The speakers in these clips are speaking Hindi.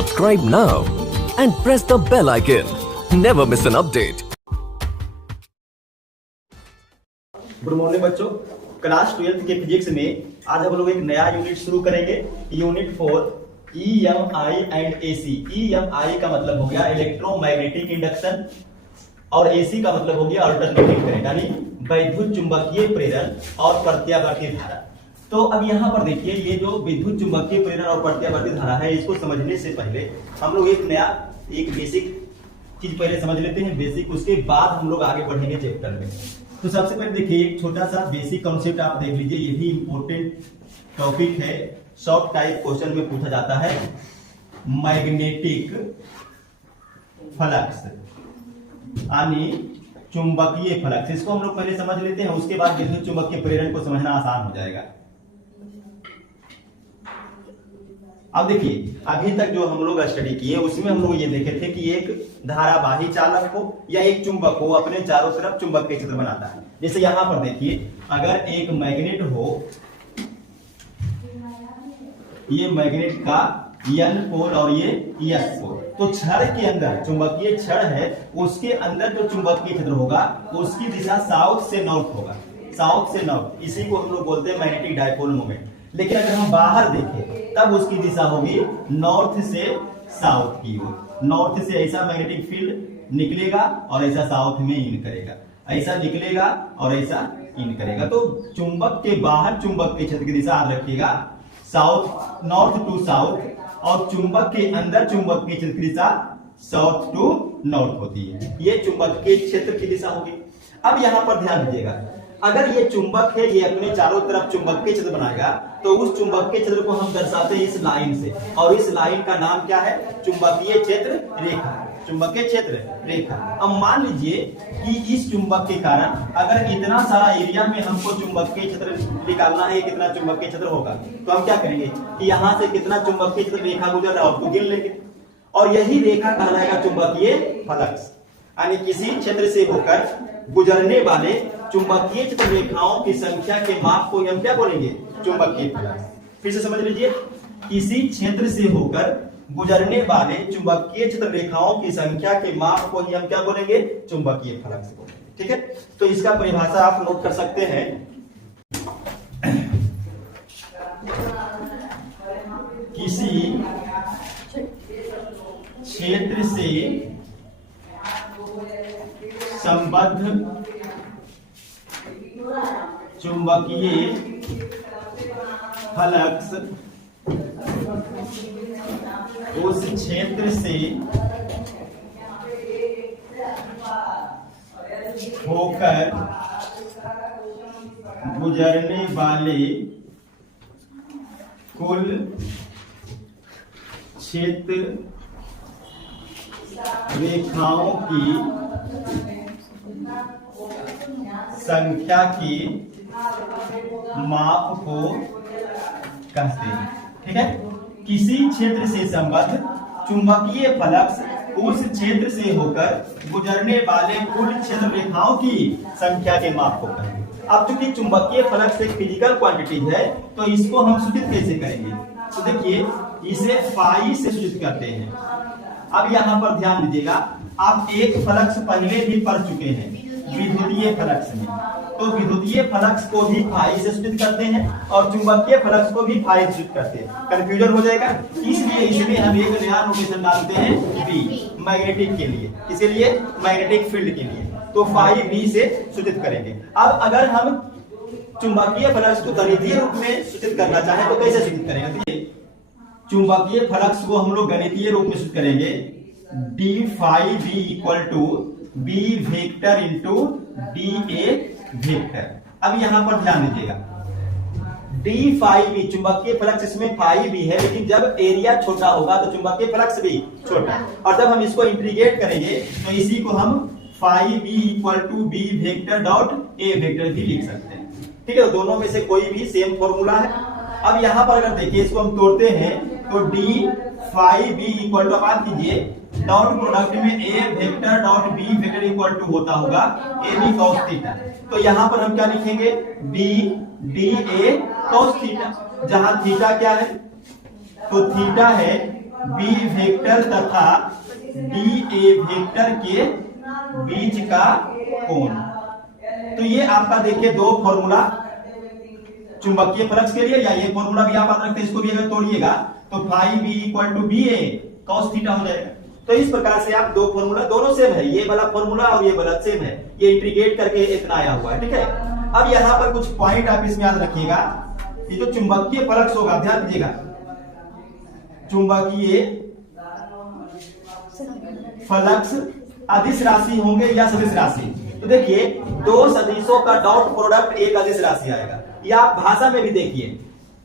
Subscribe now and press the bell icon. Never miss an update. Good morning बच्चों, क्लास 12 के फिजिक्स में आज हम लोग एक नया यूनिट शुरू करेंगे। Unit 4 EMI and AC। EMI का मतलब हो गया इलेक्ट्रोमैग्नेटिक इंडक्शन और AC का मतलब हो गया अल्टरनेटिंग करंट, यानी वैद्युत चुंबकीय प्रेरण और प्रत्यावर्ती धारा। तो अब यहाँ पर देखिए, ये जो विद्युत चुंबकीय प्रेरण और प्रत्यावर्ती धारा है, इसको समझने से पहले हम लोग एक बेसिक चीज पहले समझ लेते हैं, बेसिक। उसके बाद हम लोग आगे बढ़ेंगे चैप्टर में। तो सबसे पहले देखिए, एक छोटा सा बेसिक कॉन्सेप्ट आप देख लीजिए। ये भी इंपॉर्टेंट टॉपिक है, शॉर्ट टाइप क्वेश्चन में पूछा जाता है। मैग्नेटिक फ्लक्स यानी चुंबकीय फ्लक्स, इसको हम लोग पहले समझ लेते हैं, उसके बाद विद्युत चुंबकीय प्रेरण को समझना आसान हो जाएगा। अब देखिए, अभी तक जो हम लोग स्टडी किए उसमें हम लोग ये देखे थे कि एक धारावाही चालक हो या एक चुंबक हो, अपने चारों तरफ चुंबकीय क्षेत्र बनाता है। जैसे यहां पर देखिए, अगर एक मैग्नेट हो, ये मैग्नेट का N पोल और ये S पोल, तो छड़ के अंदर चुंबकीय छड़ है, उसके अंदर जो चुंबकीय क्षेत्र होगा उसकी दिशा साउथ से नॉर्थ होगा, साउथ से नॉर्थ। इसी को हम लोग बोलते हैं मैग्नेटिक डायपोल मोमेंट। लेकिन अगर हम बाहर देखें तब उसकी दिशा होगी नॉर्थ से साउथ की ओर। नॉर्थ से ऐसा मैग्नेटिक फील्ड निकलेगा और ऐसा साउथ में इन करेगा, ऐसा निकलेगा और ऐसा इन करेगा। तो चुंबक के बाहर चुंबक के क्षेत्र की दिशा याद रखिएगा, साउथ, नॉर्थ टू साउथ, और चुंबक के अंदर चुंबक की क्षेत्र की दिशा साउथ टू नॉर्थ होती है। ये चुंबक के क्षेत्र की दिशा होगी। अब यहां पर ध्यान दीजिएगा, अगर ये चुंबक है, ये अपने चारों तरफ चुंबकीय क्षेत्र बनाएगा, तो उस चुंबकीय क्षेत्र को हम दर्शाते हैं इस लाइन से, और इस लाइन का नाम क्या है? चुंबकीय क्षेत्र रेखा। चुंबकीय क्षेत्र रेखा। अब मान लीजिए कि इस चुंबक के कारण अगर इतना सारा एरिया में हमको चुंबकीय क्षेत्र निकालना है, कितना चुंबकीय क्षेत्र होगा, तो हम क्या करेंगे कि यहाँ से कितना चुंबकीय क्षेत्र रेखा गुजर रहा है उसको गिन लेंगे, और यही रेखा कहलाएगा चुंबकीय फ्लक्स। यानी किसी क्षेत्र से होकर गुजरने वाले चुंबकीय क्षेत्र रेखाओं की संख्या के माप को हम क्या बोलेंगे? चुंबकीय फ्लक्स। फिर से समझ लीजिए, किसी क्षेत्र से होकर गुजरने वाले चुंबकीय क्षेत्र रेखाओं की संख्या के माप को ही हम क्या बोलेंगे? चुंबकीय फ्लक्स बोलेंगे। ठीक है, तो इसका परिभाषा आप नोट कर सकते हैं। किसी क्षेत्र से संबद्ध चुंबकीय फ्लक्स उस क्षेत्र से होकर गुजरने वाले कुल क्षेत्र रेखाओं की संख्या के माप को कहते हैं। ठीक है, किसी क्षेत्र से संबद्ध चुंबकीय फ्लक्स उस क्षेत्र से होकर गुजरने वाले कुल क्षेत्र रेखाओं की संख्या के माप को कहते हैं। अब चूंकि चुंबकीय फ्लक्स एक फिजिकल क्वांटिटी है, तो इसको हम सूचित कैसे करेंगे? तो देखिए, इसे फाई से सूचित करते हैं। अब यहाँ पर ध्यान दीजिएगा, आप एक फ्लक्स पहले भी पढ़ चुके हैं विद्युतीय फ्लक्स में, तो विद्युतीय फ्लक्स को भी फाई से सूचित करते हैं और चुंबकीय फ्लक्स को भी फाई से सूचित करते हैं। कंफ्यूजन हो जाएगा, इसलिए इसमें हम एक नया नोटेशन डालते हैं बी, मैग्नेटिक के लिए। इसके लिए मैग्नेटिक फील्ड के लिए तो फाई बी से सूचित करेंगे। अब अगर हम चुंबकीय फ्लक्स को गणितीय रूप में सूचित करना चाहें तो कैसे सूचित करेंगे? तो ये चुंबकीय फ्लक्स को हम लोग गणितीय रूप में सूचित करेंगे, d phi B equal to B vector into d A vector. अब यहां पर ध्यान दीजिएगा, डी फाई बी चुंबकीय फ्लक्स, इसमें फाई भी है, लेकिन जब एरिया छोटा होगा तो चुंबकीय फ्लक्स भी छोटा, और जब हम इसको इंटीग्रेट करेंगे तो इसी को हम phi B equal to B vector dot A vector भी लिख सकते हैं। ठीक है, तो दोनों में से कोई भी सेम फॉर्मूला है। अब यहां पर अगर देखिए, इसको हम तोड़ते हैं तो D phi B equal to, बात कीजिए, डॉट प्रोडक्ट में A vector dot B vector equal to होता होगा ए बी कॉस थीटा। तो यहां पर हम क्या लिखेंगे? B d A cos theta, जहां थीटा क्या है? तो थीटा है बी वेक्टर तथा डी ए वेक्टर के बीच का कोण। तो ये आपका देखिए दो फॉर्मूला चुंबकीय फ्लक्स के लिए, या ये फॉर्मूला भी आप याद रखते हैं, इसको भी अगर तोड़िएगा तो phi B equal to B A cos theta हो जाएगा। तो इस प्रकार से आप दो फॉर्मूला दोनों सेम है, ये वाला फॉर्मूला और ये वाला सेम है, ये इंटीग्रेट करके इतना आया हुआ है, ठीक है। अब यहाँ पर कुछ पॉइंट आप इसमें याद रखिएगा कि जो चुंबकीय फ्लक्स होगा, ध्यान दीजिएगा, चुंबकीय फ्लक्स अदिश राशि होंगे या सदिश राशि। तो देखिए दो सदिशों का डॉट प्रोडक्ट एक अदिश राशि आएगा, या आप भाषा में भी देखिए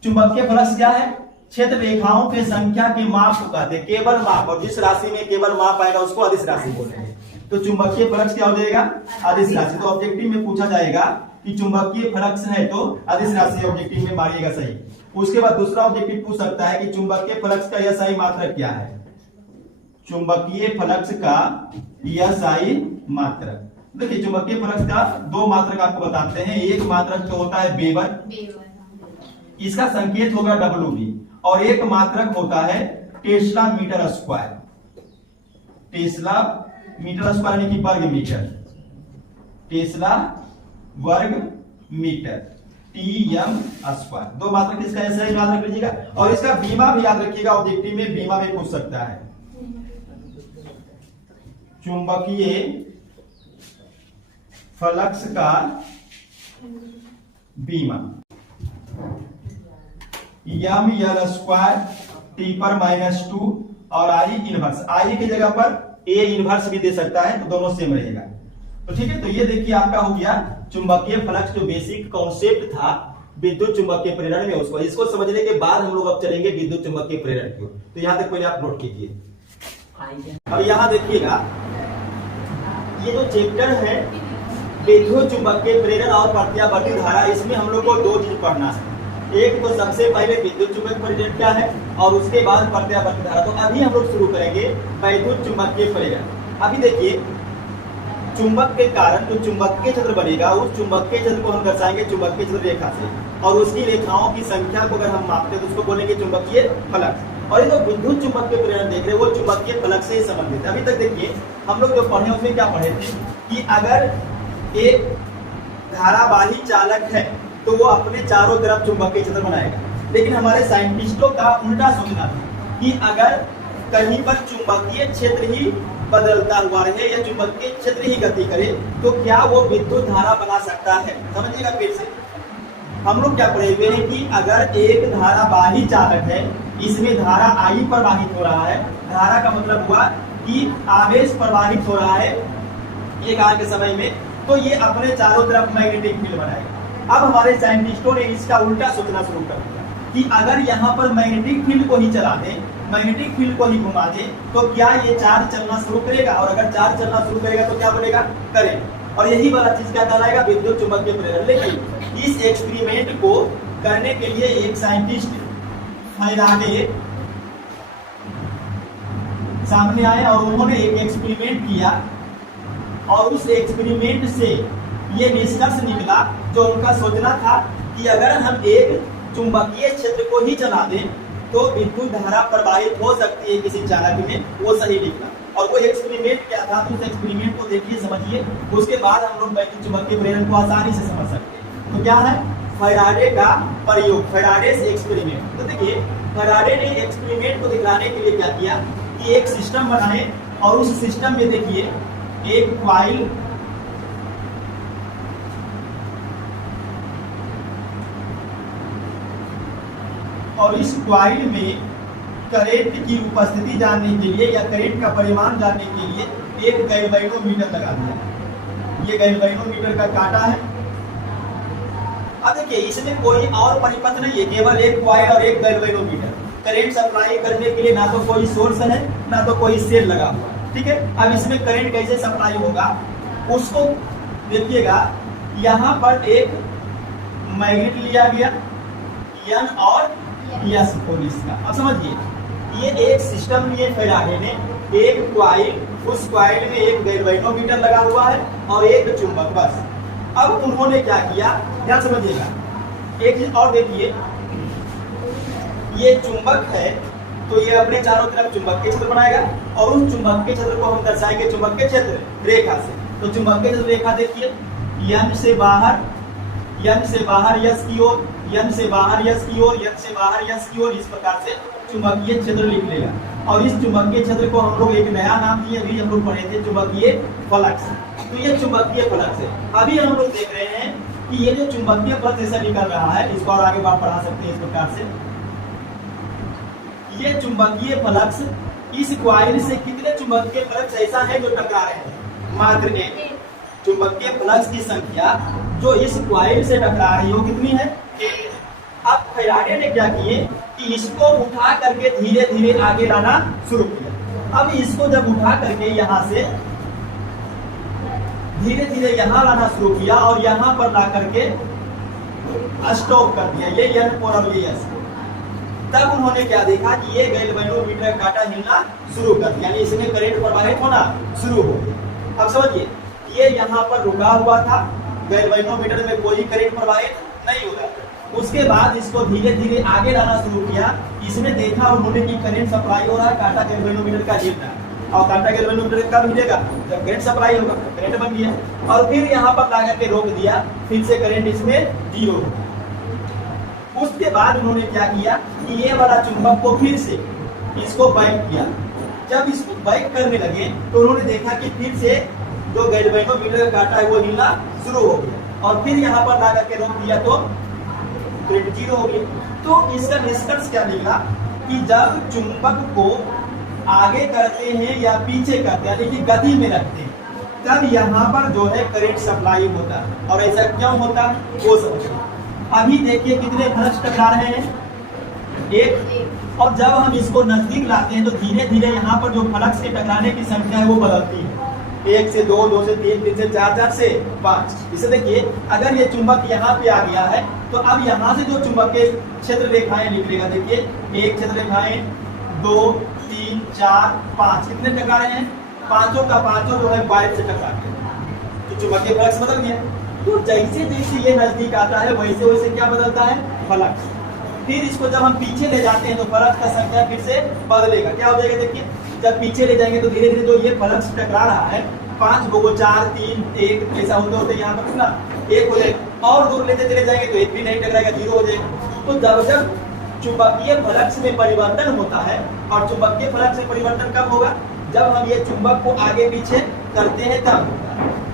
चुंबकीय फ्लक्स क्या है, क्षेत्र रेखाओं के संख्या के माप को कहते हैं, केवल माप, और जिस राशि में केवल माप आएगा उसको अदिश राशि बोलेंगे। तो चुंबकीय फ्लक्स क्या हो जाएगा, अदिश राशि। तो ऑब्जेक्टिव में पूछा जाएगा कि चुंबकीय फ्लक्स है तो अदिश राशि ऑब्जेक्टिव में मारिएगा सही। उसके बाद दूसरा ऑब्जेक्टिव पूछ सकता है कि चुंबकीय फ्लक्स का SI मात्रक क्या है, चुंबकीय फ्लक्स का SI मात्रक। देखिए चुंबकीय फ्लक्स का दो मात्रक आपको बताते हैं, एक मात्रक तो होता है वेबर, इसका संकेत होगा WB, और एक मात्रक होता है tesla metre square, tesla metre square यानी कि वर्ग मीटर, टेस्ला वर्ग मीटर, TM स्क्वायर। दो मात्रक इसका ऐसा ही याद रख लीजिएगा, और इसका बीमा भी याद रखिएगा, ऑब्जेक्टिव में बीमा भी पूछ सकता है, चुंबकीय फ्लक्स का बीमा ML स्क्वायर T पर -2 और I इनवर्स, I की जगह पर A इनवर्स भी दे सकता है, तो दोनों सेम रहेगा। तो ठीक है, तो ये देखिए आपका हो गया चुंबकीय फ्लक्स, जो बेसिक कॉन्सेप्ट था विद्युत चुंबकीय प्रेरण में, उसको इसको समझने के बाद हम लोग अब चलेंगे विद्युत चुंबकीय प्रेरण की ओर। तो यहां तक पहले आप नोट कीजिए। अब यहां देखिएगा ये जो चैप्टर है विद्युत चुंबकीय प्रेरण और प्रत्यावर्ती धारा, इसमें हम लोग को दो चीज पढ़ना है, एक तो सबसे पहले विद्युत चुंबकीय प्रेरण क्या है और उसके बाद प्रत्यावर्ती धारा। तो अभी हम लोग शुरू करेंगे विद्युत चुंबकीय प्रेरण। अभी देखिए चुंबक के कारण जो चुंबकीय क्षेत्र बनेगा, उस चुंबकीय क्षेत्र को हम दर्शाएंगे चुंबकीय क्षेत्र रेखा से, और उसकी रेखाओं की संख्या को अगर हम मापते हैं तो उसको बोलेंगे चुंबकीय फ्लक्स। और ये जो विद्युत चुंबकीय प्रेरण देख रहे हैं वो चुंबकीय फ्लक्स से संबंधित है। अभी तक देखिए हम लोग जो पढ़े उसमें क्या पढ़े थे कि अगर एक धारावाही चालक है तो वो अपने चारों तरफ चुंबकीय क्षेत्र बनाएगा, लेकिन हमारे साइंटिस्टों का उल्टा सोचना था कि अगर कहीं पर चुंबकीय क्षेत्र ही बदलता हुआ रहे या चुंबकीय क्षेत्र ही गति करे तो क्या वो विद्युत धारा बना सकता है। समझिएगा फिर से, हम लोग क्या पढ़े हुए हैं कि अगर एक धारावाही चालक है, इसमें धारा I प्रवाहित हो रहा है, धारा का मतलब हुआ कि आवेश प्रवाहित हो रहा है एक आर के समय में, तो ये अपने चारों तरफ मैग्नेटिक फील्ड बनाएगा। अब हमारे साइंटिस्टों ने इसका उल्टा सोचना शुरू कर दिया कि अगर यहाँ पर मैग्नेटिक फील्ड को ही चला दें, मैग्नेटिक फील्ड को ही घुमा दे, तो क्या ये चार्ज चलना शुरू करेगा, और अगर चार्ज चलना शुरू करेगा तो क्या बनेगा, करंट। और यही वाला चीज क्या कहलाएगा, विद्युत चुंबकीय प्रेरण। लेकिन इस एक्सपेरिमेंट को करने के लिए एक साइंटिस्ट फैराडे सामने आए और उन्होंने एक एक्सपेरिमेंट किया, और उस एक्सपेरिमेंट से ये निष्कर्ष निकला जो उनका सोचना था कि अगर हम एक चुंबकीय क्षेत्र को ही चला दें तो विद्युत धारा प्रवाहित हो सकती है किसी चालक में, वो सही निकला। और वो एक्सपेरिमेंट क्या था, तो उस एक्सपेरिमेंट को देखिए, समझिए, उसके बाद हम लोग विद्युत चुंबकीय प्रेरण को आसानी से समझ सकते हैं। तो क्या है, फैराडे का प्रयोग, फैराडेस एक्सपेरिमेंट। तो देखिए फैराडे ने एक्सपेरिमेंट को दिखाने के लिए क्या किया कि एक सिस्टम बनाए, और उस सिस्टम में देखिए एक कॉइल और इस कॉइल में करंट की उपस्थिति जानने के लिए या करंट का परिमाण जानने के लिए एक गैल्वेनोमीटर लगा दिया। ये गैल्वेनोमीटर का कांटा है। अब देखिए इसमें कोई और परिपथ नहीं है, केवल एक कॉइल और एक गैल्वेनोमीटर। करंट सप्लाई करने के लिए ना तो कोई सोर्स है ना तो कोई सेल लगा हुआ, ठीक है। अब इसमें करंट कैसे सप्लाई होगा उसको देखिएगा। यहाँ पर एक मैग्नेट लिया गया N और S पुलिस का। अब समझिए ये एक सिस्टम लिए फैराडे ने, एक कॉइल, उस कॉइल में एक गैल्वेनोमीटर लगा हुआ है और एक चुंबक, बस। अब उन्होंने क्या किया, क्या समझिएगा, एक चीज और देखिए, ये चुंबक है तो ये अपने चारों तरफ चुंबकीय क्षेत्र बनाएगा और उस चुंबकीय क्षेत्र को हम दर्शाएंगे चुंबकीय क्षेत्र रेखा से। तो चुंबकीय क्षेत्र रेखा देखिए, यन से बाहर यस की ओर, यन से बाहर यस की ओर, यन से बाहर यस की ओर, इस प्रकार से चुंबकीय क्षेत्र लिख लेगा। और इस चुंबकीय क्षेत्र को हम लोग एक नया नाम दिए, अभी हम लोग पढ़े थे चुंबकीय फ्लक्स। तो ये चुंबकीय फ्लक्स है। अभी हम लोग देख रहे हैं कि ये जो चुंबकीय फ्लक्स ऐसा निकल रहा है, इसको और आगे बात पढ़ा सकते हैं इस प्रकार से। ये चुंबकीय फ्लक्स इस कॉइल से कितने चुंबकीय फ्लक्स ऐसा है जो टकरा रहे हैं? मात्र एक। चुंबकीय फ्लक्स की संख्या जो इस कॉइल से टकरा रही हो कितनी है? एक। अब फैराडे ने क्या किए कि इसको उठा करके धीरे धीरे आगे लाना शुरू किया। अब इसको जब उठा करके यहाँ से धीरे धीरे यहाँ लाना शुरू किया और यहाँ पर ला करके स्टॉप कर दिया, ये यन और ये यस। तब उन्होंने क्या देखा कि ये गैल्वेनोमीटर का कांटा हिलना शुरू कर दिया, यानी इसमें करंट प्रवाहित होना शुरू हो गया। अब समझिए, ये यहाँ पर रुका हुआ था, गैल्वेनोमीटर में कोई करंट प्रवाहित नहीं हो रहा। उसके बाद इसको धीरे धीरे आगे लाना शुरू किया, इसने देखा उन्होंने कि करंट सप्लाई हो रहा है, कांटा गैल्वेनोमीटर का हिल रहा है। और कांटा गैल्वेनोमीटर कब हिलेगा? जब करंट सप्लाई होगा, करंट बन गया। और फिर यहाँ पर ला करके रोक दिया, फिर से करंट इसमें जीरो हो गया। उसके बाद उन्होंने क्या किया कि ये वाला चुंबक को फिर से इसको बैक किया। जब इसको बैक करने लगे तो उन्होंने देखा कि फिर से जो गैल्वेनोमीटर का कांटा है वो हिलना शुरू हो गया और फिर यहाँ पर ला करके रोक दिया तो करंट जीरो हो गया। तो इसका निष्कर्ष क्या निकला कि जब चुंबक को आगे करते हैं या पीछे करते हैं, यानी कि गति में रखते हैं, तब यहाँ पर जो है करंट सप्लाई होता है। और ऐसा क्यों होता वो समझिए। अभी देखिए कितने फ्लक्स टकरा रहे हैं? एक। और जब हम इसको नजदीक लाते हैं तो धीरे धीरे यहाँ पर जो फ्लक्स के टकराने की संख्या है वो बदलती है, 1 से 2, 2 से 3, 3 से 4, 4 से 5। इसे देखिए, अगर ये चुंबक यहाँ पे आ गया है तो अब यहाँ से जो चुंबकीय क्षेत्र रेखाएं निकलेगा, देखिए 1 क्षेत्र रेखाएं, 2, 3, 4, 5, कितने टकरा रहे हैं? पांचों का पांचों जो है कॉइल से टकरा रहे हैं। तो चुंबकीय फ्लक्स बदल गया। तो जैसे जैसे ये नजदीक आता है वैसे वैसे क्या बदलता है? फ्लक्स। फिर इसको जब हम पीछे ले जाते हैं तो फ्लक्स का संख्या फिर से बदलेगा। क्या हो जाएगा? देखिए, जब पीछे ले जाएंगे तो धीरे धीरे जो ये फ्लक्स टकरा रहा है, 5 को 4, 3, 1 ऐसा होते होते यहाँ पर ना 1 हो जाएगा। और दूर लेते चले जाएंगे तो 1 भी नहीं टकराएगा, 0 हो जाएगा। तो जब चुंबकीय फ्लक्स में परिवर्तन होता है, और चुंबकीय फ्लक्स में परिवर्तन कब होगा? जब हम ये चुंबक को आगे पीछे करते हैं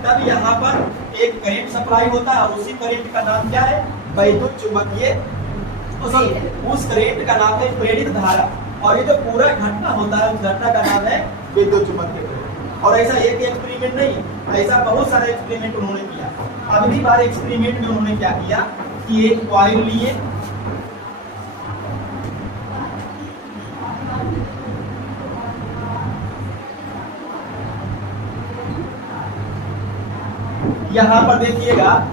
तब यहाँ पर एक करंट सप्लाई होता है और उसी करंट का नाम क्या है? वैद्युत चुंबकीय। उस करंट का नाम है प्रेरित धारा। और ये जो पूरा घटना होता है उस घटना का नाम है विद्युत चुंबकीय करंट। और ऐसा एक एक्सपेरिमेंट नहीं, ऐसा बहुत सारे एक्सपेरिमेंट उन्होंने किया। अगली बार एक्सपेरिमेंट में उन्होंने क्या किया कि एक कॉइल लिए, यहाँ पर देखिएगा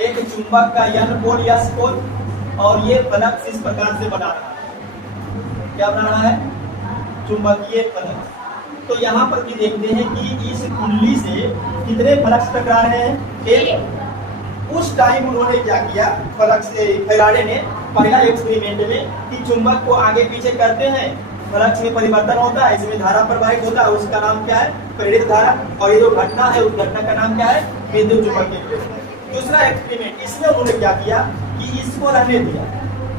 एक चुंबक का यन पोल यस पोल, और ये फ्लक्स इस प्रकार से बना रहा है। क्या बना रहा है? चुंबकीय फ्लक्स। तो यहाँ पर भी देखते हैं कि इस कुंडली से कितने फ्लक्स टकरा रहे हैं? एक। उस टाइम उन्होंने क्या किया, फ्लक्स फैराडे ने पहला एक्सपेरिमेंट में कि चुंबक को आगे पीछे करते हैं, फ्लक्स में परिवर्तन होता है, इसमें धारा प्रवाहित होता है, उसका नाम क्या है? प्रेरित धारा। और ये जो घटना है उस घटना का नाम क्या है? विद्युत चुंबकीय प्रेरण। दूसरा एक्सपेरिमेंट, इसमें उन्होंने क्या किया कि इसको रहने दिया,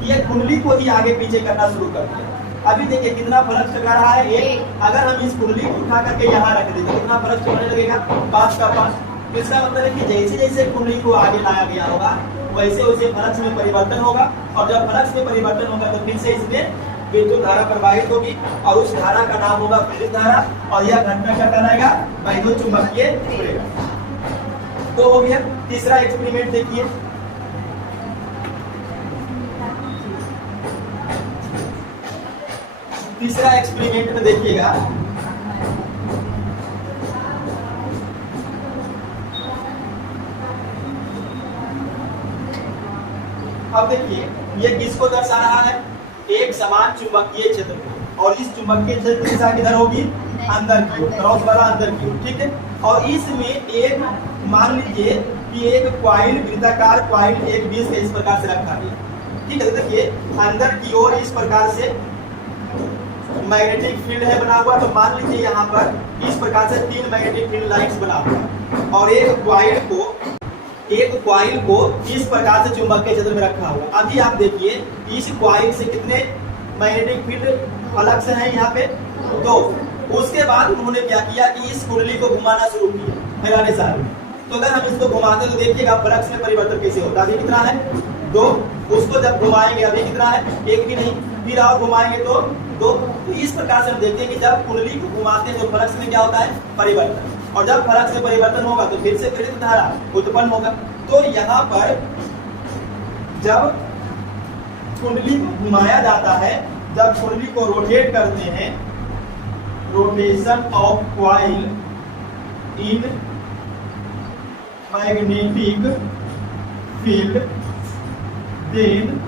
ये कुंडली को ही आगे पीछे करना शुरू कर दिया। अभी देखिए कितना फ्लक्स टकरा रहा है? एक। अगर हम इस कुंडली को उठा करके यहाँ रख देते कितना फ्लक्स टकराने लगेगा? 5 का 5। इसका मतलब है कि जैसे जैसे कुंडली को आगे लाया गया होगा वैसे वैसे फ्लक्स में परिवर्तन होगा, और जब फ्लक्स में परिवर्तन होगा तो फिर से इसमें विद्युत धारा प्रवाहित होगी और उस धारा का नाम होगा प्रेरित धारा। और यह घटना क्या कहलाएगा? वैद्युत चुंबकीय प्रेरण। तो हो गया। तीसरा एक्सपेरिमेंट देखिए, तीसरा एक्सपेरिमेंट में देखिएगा अब देखिए ये किसको दर्शा रहा है? एक समान चुंबकीय क्षेत्र को, और इस चुंबकीय क्षेत्र की दिशा किधर होगी? अंदर की ओर, क्रॉस वाला अंदर की ओर। ठीक है। और इसमें एक मान लीजिए कि एक कॉइल, वृत्ताकार कॉइल एक बीच इस प्रकार से रखा गया। ठीक है, देखिए अंदर की ओर इस प्रकार से मैग्नेटिक फील्ड है बना हुआ, तो मान लीजिए यहाँ पर इस प्रकार से 3 मैग्नेटिक फील्ड लाइन्स बना हुआ और एक क्वाइल को इस प्रकार से चुंबकीय क्षेत्र में रखा हुआ। अभी आप देखिए इस क्वाइल से कितने मैग्नेटिक फील्ड अलग से हैं यहाँ पे, तो उसके बाद उन्होंने क्या किया कि इस कुंडली को घुमाना शुरू किया फैलाने सारे। तो अगर हम इसको घुमाते तो देखिएगा फ्लक्स में परिवर्तन कैसे होता है। अभी कितना है 2, उसको जब घुमाएंगे अभी कितना है 1 भी नहीं, फिर और घुमाएंगे तो 2। तो इस प्रकार से हम देखते हैं कि जब कुंडली को घुमाते हैं तो फ्लक्स में क्या होता है परिवर्तन, और जब फ्लक्स में परिवर्तन होगा तो फिर से प्रेरित धारा उत्पन्न होगा। तो यहाँ पर जब कुंडली को घुमाया जाता है, जब कुंडली को रोटेट करते हैं, rotation of coil in magnetic field then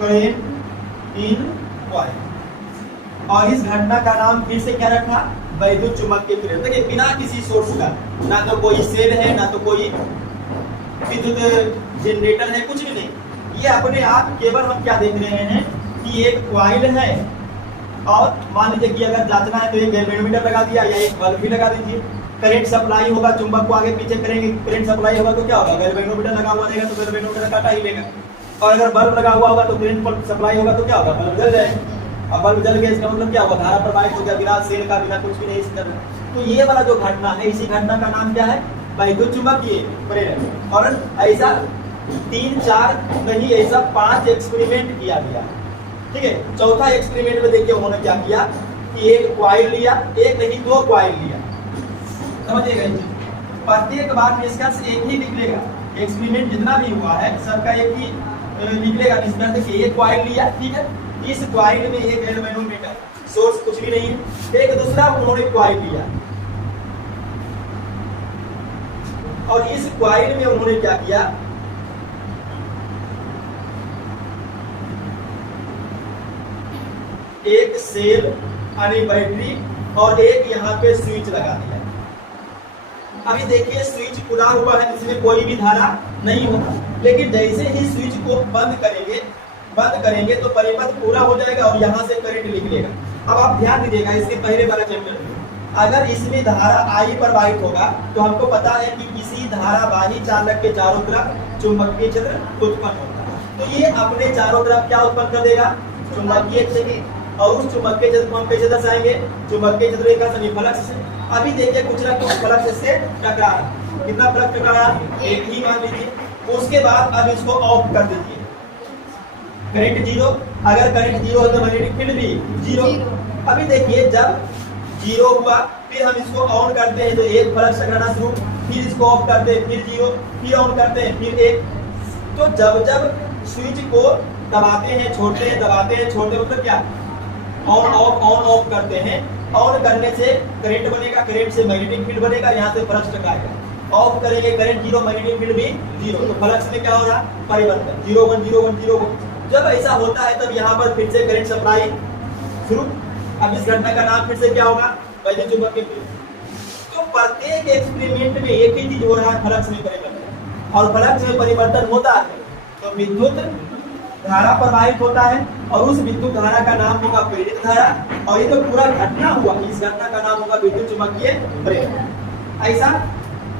current in coil. और इस घटना का नाम फिर से क्या रखा, वैद्युत चुंबकीय प्रेरण। देखिए बिना किसी सोर्स का, ना तो कोई सेल है ना तो कोई विद्युत जनरेटर है, कुछ भी नहीं, ये अपने आप केवल हम क्या देख रहे हैं कि एक कॉइल है और मान लीजिए कि अगर जांचना है तो एक गैल्वेनोमीटर लगा दिया या एक बल्ब भी लगा दीजिए। करंट सप्लाई होगा, चुंबक को आगे पीछे करेंगे, करंट सप्लाई होगा तो क्या होगा, गैल्वेनोमीटर लगा हुआ रहेगा तो गैल्वेनोमीटर काटा ही लेगा। और अगर बल्ब लगा हुआ होगा तो करंट सप्लाई होगा तो क्या होगा, बल्ब जल जाएगा। अब बल्ब जल गया इसका मतलब क्या होगा, धारा प्रवाहित हो गया बिना सेल का, बिना कुछ भी नहीं इसका। तो ये वाला जो घटना है, इसी घटना का नाम क्या है, वैद्युत चुंबकीय प्रेरण। और ऐसा 3, 4 नहीं, ऐसा 5 एक्सपेरिमेंट किया गया। ठीक है, चौथा एक्सपेरिमेंट में देखिए उन्होंने क्या किया कि एक कॉइल लिया, एक नहीं 2 कॉइल लिया, समझिएगा। प्रत्येक बार निष्कर्ष एक ही निकलेगा, एक्सपेरिमेंट जितना भी हुआ है सबका एक ही निकलेगा निष्कर्ष कि एक कॉइल लिया। ठीक है, इस कॉइल में एक गैल्वेनोमीटर, सोर्स कुछ भी नहीं है। एक दूसरा उन्होंने कॉइल लिया और इस कॉइल में उन्होंने क्या किया, एक सेल यानी बैटरी और एक यहाँ पे स्विच लगा दिया। अभी देखिए स्विच खुला हुआ है, इसमें कोई भी धारा नहीं होगा, लेकिन जैसे ही स्विच को बंद करेंगे तो परिपथ पूरा हो जाएगा और यहाँ से करंट निकलेगा। अब आप ध्यान दीजिएगा, इसके पहले वाला चैप्टर में अगर इसमें धारा I प्रवाहित होगा तो हमको पता है कि किसी धारावाही चालक के चारों तरफ चुंबकीय क्षेत्र उत्पन्न होगा। तो ये अपने चारों तरफ क्या उत्पन्न कर देगा, चुंबकीय क्षेत्र, और उस चुंबकीय क्षेत्र को हम कैसे दर्शाएंगे, चुंबकीय क्षेत्र का सभी फ्लक्स से। अभी देखिए कुछ ना कुछ फ्लक्स से टकरा, कितना फ्लक्स टकरा, एक ही मान लीजिए। उसके बाद अब इसको ऑफ कर दीजिए, करंट 0, अगर करंट 0 है तो मैग्नेटिक फील्ड भी 0। अभी देखिए जब 0 हुआ फिर हम इसको ऑन करते हैं तो एक फ्लक्स टकराना शुरू, फिर इसको ऑफ करते हैं फिर 0, फिर ऑन करते हैं फिर 1। तो जब स्विच को दबाते हैं छोड़ते हैं, दबाते हैं छोड़ते, मतलब क्या, ऑन ऑफ करते हैं। ऑन करने से करंट बनेगा, करंट से मैग्नेटिक फील्ड बनेगा, यहाँ से फ्लक्स टकराएगा। ऑफ करेंगे करंट 0, मैग्नेटिक फील्ड भी 0, तो फ्लक्स में क्या हो रहा, परिवर्तन 0 1 0 1 0 1। जब ऐसा होता है तब यहाँ पर फिर से करंट सप्लाई शुरू। अब इस घटना का नाम फिर से क्या होगा, वैद्युत चुंबकीय प्रेरण। तो प्रत्येक एक्सपेरिमेंट में एक ही चीज हो रहा है, फ्लक्स में परिवर्तन। और फ्लक्स में परिवर्तन होता है तो विद्युत धारा प्रवाहित होता है और उस विद्युत धारा का नाम होगा प्रेरित धारा। और ये जो पूरा घटना हुआ, इस घटना का नाम होगा विद्युत चुंबकीय प्रेरण। ऐसा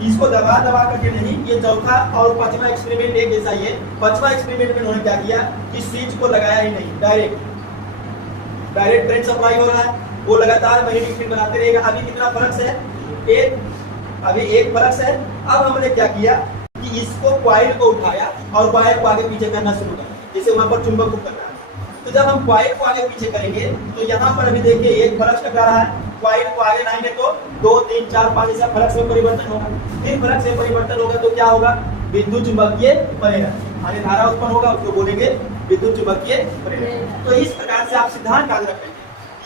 इसको दबा करके नहीं, ये चौथा और 5वां एक्सपेरिमेंट एक जैसा ही है। 5वां एक्सपेरिमेंट में उन्होंने क्या किया कि स्विच को लगाया ही नहीं, डायरेक्ट करंट सप्लाई हो रहा है, वो लगातार मैग्नेटिक फील्ड बनाते रहेगा। अभी कितना फ्लक्स है, अभी एक फ्लक्स है। अब हमने क्या किया कि इसको कॉइल को उठाया और कॉइल को आगे पीछे करना शुरू किया, जैसे वहां पर चुंबक को करना है। तो जब हम कॉइल को आगे पीछे करेंगे तो यहाँ पर अभी देखिए एक फ्लक्स टकरा रहा है, कॉइल को आगे लाएंगे तो 2 3 4 5 ऐसा फ्लक्स में परिवर्तन होगा। फिर फ्लक्स में परिवर्तन होगा तो क्या होगा, विद्युत चुंबकीय प्रेरण, यानी धारा उत्पन्न होगा, उसको बोलेंगे विद्युत चुंबकीय प्रेरण। तो इस प्रकार से आप सिद्धांत याद रखेंगे।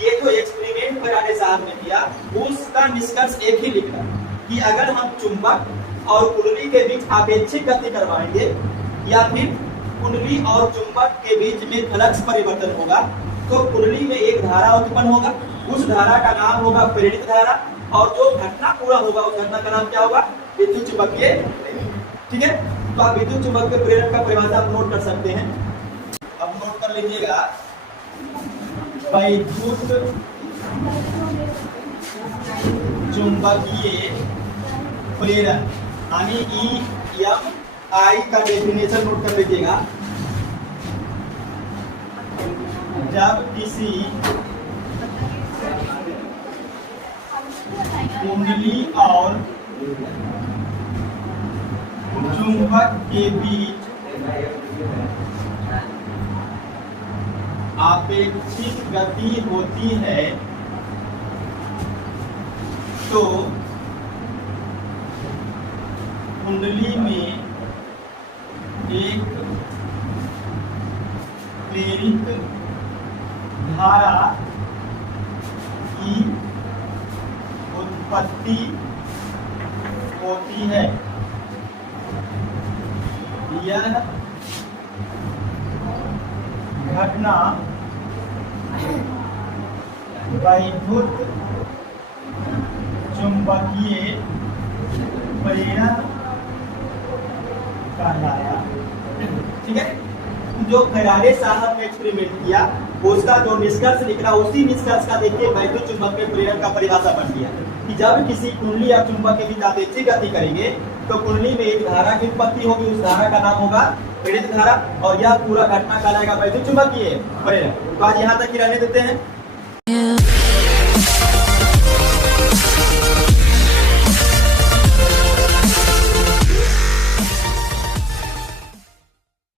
ये जो एक्सपेरिमेंट फैराडे साहब ने किया उसका निष्कर्ष एक ही लिखना कि अगर हम चुंबक और कुंडली के बीच आपेक्षिक गति करवाएंगे या फिर कुंडली और चुंबक के बीच में फ्लक्स परिवर्तन होगा तो कुंडली में एक धारा उत्पन्न होगा, उस धारा का नाम होगा प्रेरित धारा, और जो घटना पूरा होगा उस घटना का नाम क्या होगा, विद्युत चुंबकीय प्रेरण। ठीक है। तो आप विद्युत चुंबक के प्रेरण का परिभाषा आप नोट कर सकते हैं। अब नोट कर लीजिएगा, वैद्युत चुंबकीय प्रेरण यानी EMI का डेफिनेशन नोट कर लीजिएगा। जब किसी कुंडली और चुंबक के बीच आपेक्षिक गति होती है तो कुंडली में एक प्रेरित धारा की उत्पत्ति होती है। यह घटना वैद्युत चुंबकीय प्रेरण कहलाया। ठीक है, जो फैराडे साहब ने एक्सपेरिमेंट किया उसका जो निष्कर्ष निकला, उसी निष्कर्ष का देखिए वैद्युत चुंबकीय प्रेरण का परिभाषा बन गया कि जब किसी कुंडली या चुंबक के बीच आपेक्षिक गति करेंगे तो कुंडली में एक धारा की उत्पत्ति होगी, उस धारा का नाम होगा प्रेरित धारा, और यह पूरा घटना कहलाएगा वैद्युत चुंबकीय प्रेरण। तो आज यहाँ तक ही रहने देते हैं।